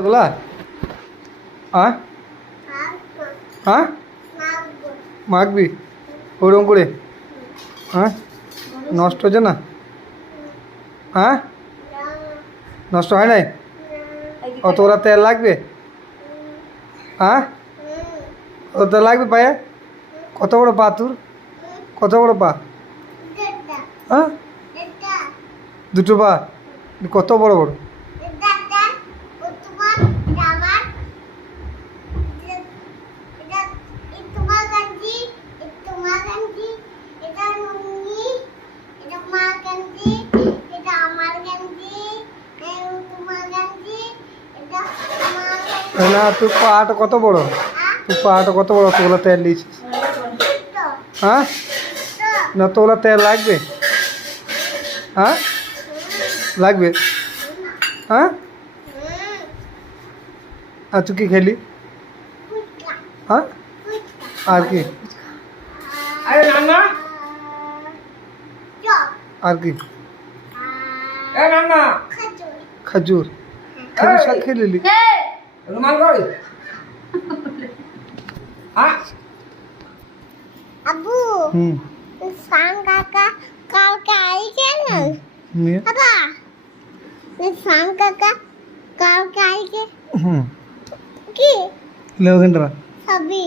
এগুলা হ্যাঁ হ্যাঁ মাখবি ওরকম করে হ্যাঁ নষ্ট হচ্ছে না হ্যাঁ নষ্ট হয় নাই অতগুলা তেল লাগবে হ্যাঁ অত তেল লাগবে পায়ে কত বড় পা তোর কত বড় পা হ্যাঁ দুটো পা কত বড় বড় না তোর পাটা কত বড় তোর পাটা কত বড় তোগুলো তেল দিয়েছিস হ্যাঁ না তোগুলো তেল লাগবে হ্যাঁ লাগবে হ্যাঁ আর তুই কি খেলি হ্যাঁ আর কি আর কি খাজুর খাজুর শাক খেয়ে নিলি আবু সাং কাকা কালকে আইছে না বাবা সাং কাকা কালকে আইছে হুম কি লেও ঘন্টা সবই